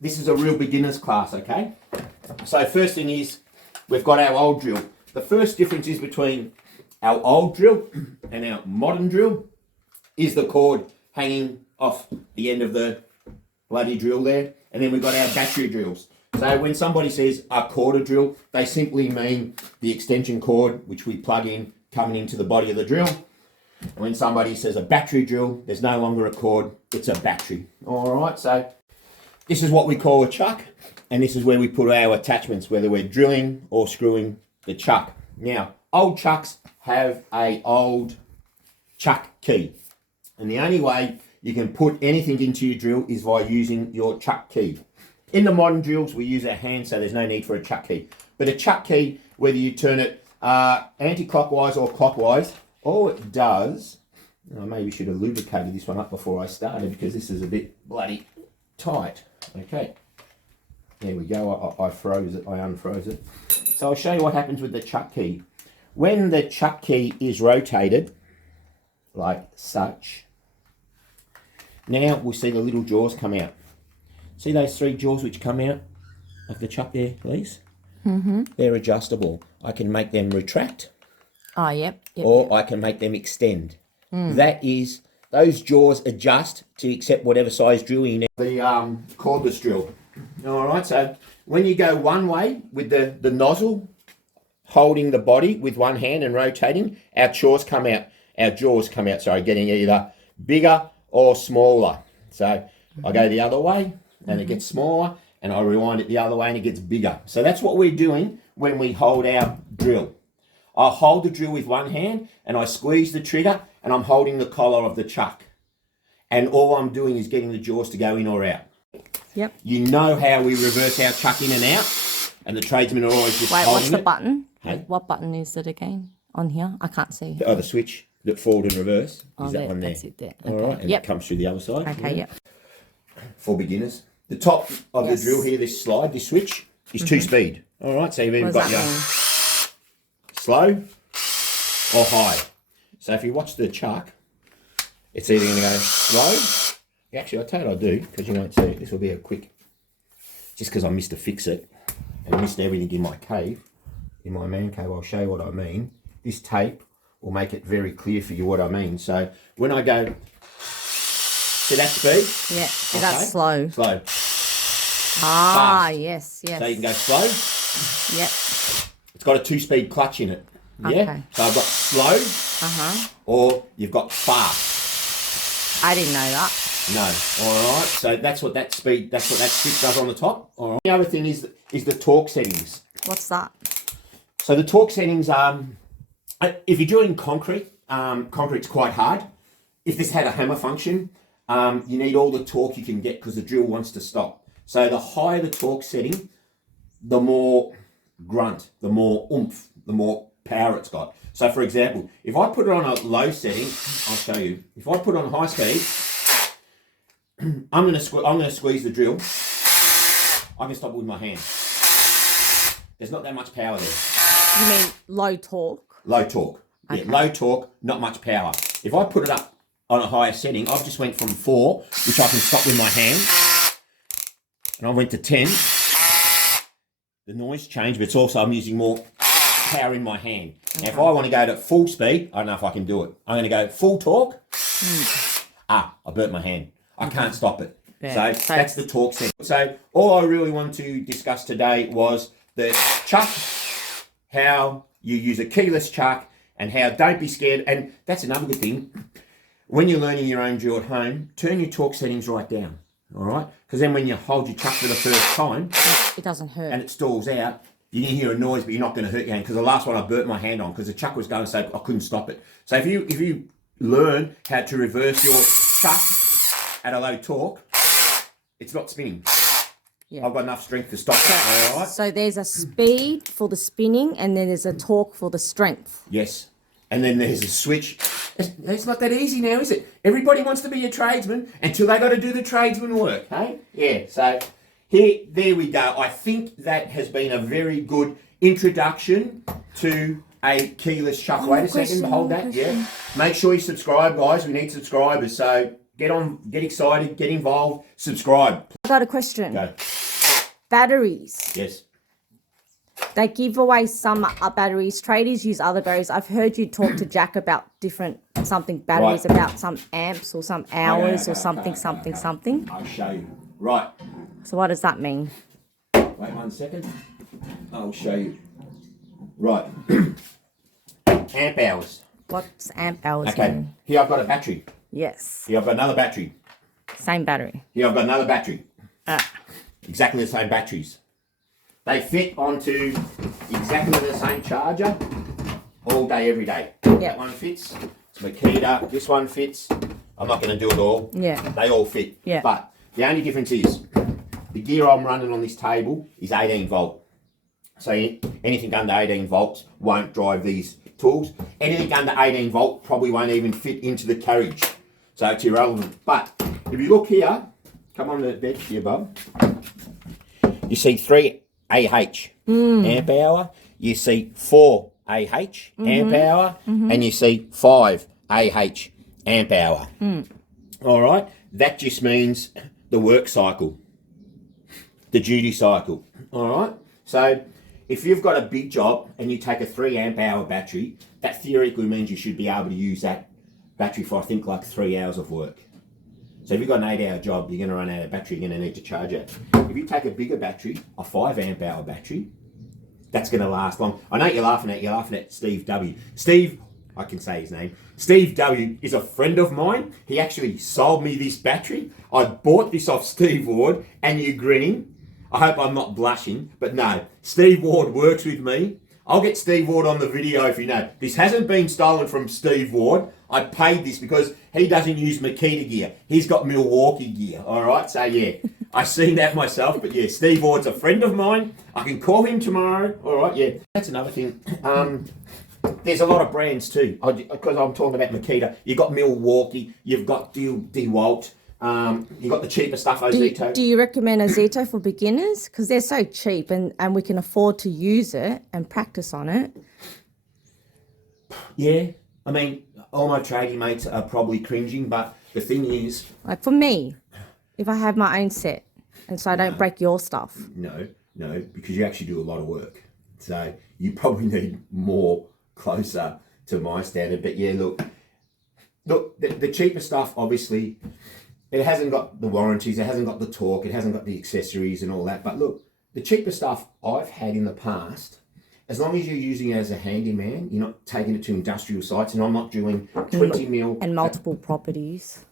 this is a real beginner's class, okay? So first thing is, we've got our old drill. The first difference is between our old drill and our modern drill is the cord hanging off the end of the bloody drill there. And then we've got our battery drills. So when somebody says a quarter drill, they simply mean the extension cord, which we plug in, coming into the body of the drill. And when somebody says a battery drill, there's no longer a cord, it's a battery. All right, so this is what we call a chuck, and this is where we put our attachments, whether we're drilling or screwing the chuck. Now, old chucks have a old chuck key, and the only way you can put anything into your drill is by using your chuck key. In the modern drills, we use our hands, so there's no need for a chuck key. But a chuck key, whether you turn it anti-clockwise or clockwise, all it does, I maybe should have lubricated this one up before I started because this is a bit bloody tight. Okay, there we go. I froze it, I unfroze it. So I'll show you what happens with the chuck key. When the chuck key is rotated, like such, now we'll see the little jaws come out. See those three jaws which come out of the chuck there, please? Mm-hmm. They're adjustable. I can make them retract. Oh, yep. Or I can make them extend. That is, those jaws adjust to accept whatever size drill you need. The cordless drill. All right, so when you go one way with the nozzle, holding the body with one hand and rotating, our jaws come out, getting either bigger or smaller. So I go the other way and it gets smaller, and I rewind it the other way and it gets bigger. So that's what we're doing when we hold our drill. I hold the drill with one hand and I squeeze the trigger and I'm holding the collar of the chuck. And all I'm doing is getting the jaws to go in or out. Yep. You know how we reverse our chuck in and out, and the tradesmen are always just holding what's the it. button? Hey? What button is it again on here? I can't see. Oh, the switch that forward and reverse. Is that one there? That's it there. All Okay. right, and it comes through the other side. Okay, yep. For beginners. The top of the drill here, this slide, this switch, is 2-speed. All right, so you've either got your slow or high. So if you watch the chuck, it's either going to go slow. Actually, I'll tell you what I'll do, because you won't see it. This will be a quick, just because I missed to fix it and missed everything in my cave, in my man cave. I'll show you what I mean. This tape will make it very clear for you what I mean. So when I go to that speed. Yeah, so that's slow. Slow. Ah, Fast. yes. So you can go slow. Yep. It's got a 2-speed clutch in it. Yeah. Okay. So I've got slow. Or you've got fast. I didn't know that. No. All right. So that's what that switch does on the top. All right. The other thing is the torque settings. What's that? So the torque settings, if you're doing concrete, concrete's quite hard. If this had a hammer function, you need all the torque you can get because the drill wants to stop. So the higher the torque setting, the more grunt, the more oomph, the more power it's got. So for example, if I put it on a low setting, I'll show you. If I put it on high speed, I'm going to squeeze the drill. I can stop it with my hand. There's not that much power there. You mean low torque? Low torque. Okay. Yeah, low torque, not much power. If I put it up on a higher setting, I've just went from 4, which I can stop with my hand, and I went to 10. The noise changed, but it's also I'm using more power in my hand. Okay. Now, if I want to go to full speed, I don't know if I can do it. I'm going to go full torque. I burnt my hand. I can't stop it. Yeah. So that's the torque setting. So all I really wanted to discuss today was the chuck, how you use a keyless chuck, and how don't be scared. And that's another good thing. When you're learning your own drill at home, turn your torque settings right down. All right? Because then when you hold your chuck for the first time, it doesn't hurt. And it stalls out, you can hear a noise, but you're not going to hurt your hand. Because the last one I burnt my hand on because the chuck was going so I couldn't stop it. So if you learn how to reverse your chuck at a low torque, it's not spinning. Yeah. I've got enough strength to stop that. All right? So there's a speed for the spinning, and then there's a torque for the strength. Yes. And then there's a switch. It's not that easy now, is it? Everybody wants to be a tradesman until they got to do the tradesman work, hey? Yeah, so there we go. I think that has been a very good introduction to a keyless chuck. Wait a second, hold that, yeah. Make sure you subscribe, guys. We need subscribers, so get on, get excited, get involved, subscribe. I got a question. Go. Batteries. Yes. They give away some batteries. Traders use other batteries. I've heard you talk to Jack about different batteries, Right. about some amps or some hours Okay, or something. I'll show you. Right. So what does that mean? Wait 1 second. I'll show you. Right. Amp hours. What's amp hours Okay. mean? Here I've got a battery. Yes. Here I've got another battery. Same battery. Here I've got another battery. Ah. Exactly the same batteries. They fit onto exactly the same charger all day, every day. Yeah. That one fits. It's Makita. This one fits. I'm not going to do it all. Yeah. They all fit. Yeah. But the only difference is the gear I'm running on this table is 18 volt. So anything under 18 volts won't drive these tools. Anything under 18 volt probably won't even fit into the carriage. So it's irrelevant. But if you look here, come on the bed here, Bob. You see 3 AH amp hour. You see 4 AH amp hour. And you see 5 AH amp hour. All right. That just means the work cycle, the duty cycle. All right. So if you've got a big job and you take a 3 amp hour battery, that theoretically means you should be able to use that battery for, I think, like 3 hours of work. So if you've got an 8-hour job, you're going to run out of battery, you're going to need to charge it. If you take a bigger battery, a 5 amp hour battery, that's going to last long. I know you're laughing at Steve W. Steve, I can say his name. Steve W is a friend of mine. He actually sold me this battery. I bought this off Steve Ward, and you're grinning. I hope I'm not blushing, but no, Steve Ward works with me. I'll get Steve Ward on the video if you know. This hasn't been stolen from Steve Ward. I paid this because he doesn't use Makita gear. He's got Milwaukee gear, all right? So, yeah, I seen that myself. But, yeah, Steve Ward's a friend of mine. I can call him tomorrow, all right? Yeah, that's another thing. There's a lot of brands too, because I'm talking about Makita. You've got Milwaukee, you've got DeWalt, you've got the cheaper stuff, Ozito. Do you recommend a Zito for beginners? Because they're so cheap and we can afford to use it and practice on it. Yeah, I mean, all my trading mates are probably cringing, but the thing is... Like for me, if I have my own set and so I don't break your stuff. No, because you actually do a lot of work. So you probably need more closer to my standard. But yeah, look, the cheaper stuff, obviously, it hasn't got the warranties, it hasn't got the torque, it hasn't got the accessories and all that. But look, the cheaper stuff I've had in the past, as long as you're using it as a handyman, you're not taking it to industrial sites, and I'm not doing 20 mil... And multiple properties.